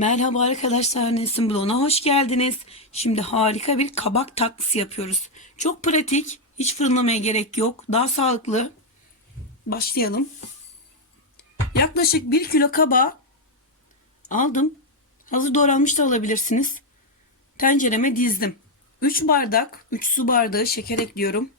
Merhaba arkadaşlar Nesin Blog'una hoş geldiniz. Şimdi harika bir kabak tatlısı yapıyoruz. Çok pratik, hiç fırınlamaya gerek yok. Daha sağlıklı. Başlayalım. Yaklaşık 1 kilo kabağı aldım. Hazır doğranmış da alabilirsiniz. Tencereme dizdim. 3 bardak, 3 su bardağı şeker ekliyorum.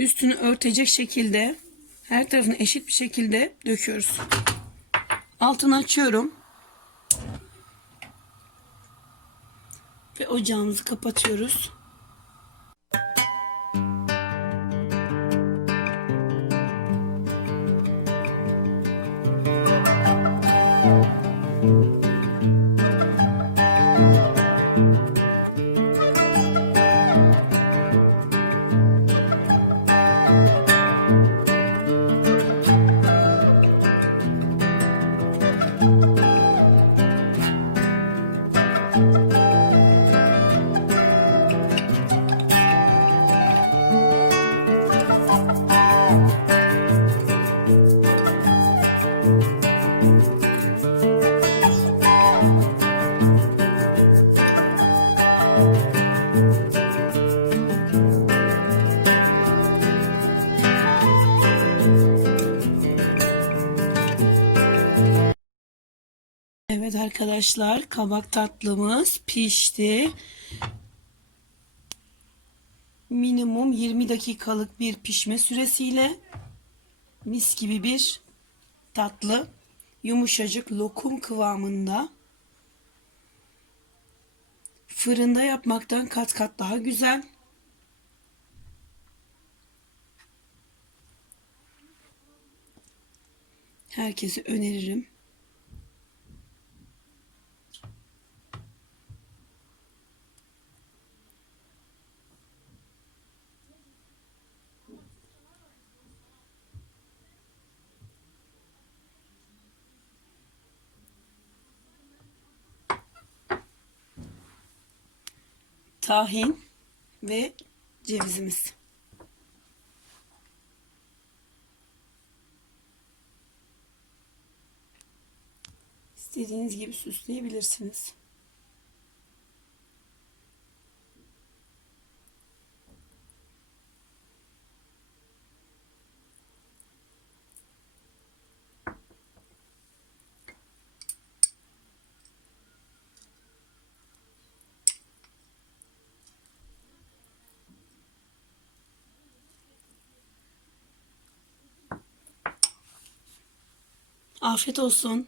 Üstünü örtecek şekilde her tarafını eşit bir şekilde döküyoruz. Altını açıyorum. Ve ocağımızı kapatıyoruz. Evet arkadaşlar kabak tatlımız pişti. Minimum 20 dakikalık bir pişme süresiyle mis gibi bir tatlı yumuşacık lokum kıvamında fırında yapmaktan kat kat daha güzel. Herkese öneririm. Tahin ve cevizimiz. İstediğiniz gibi süsleyebilirsiniz. Afiyet olsun.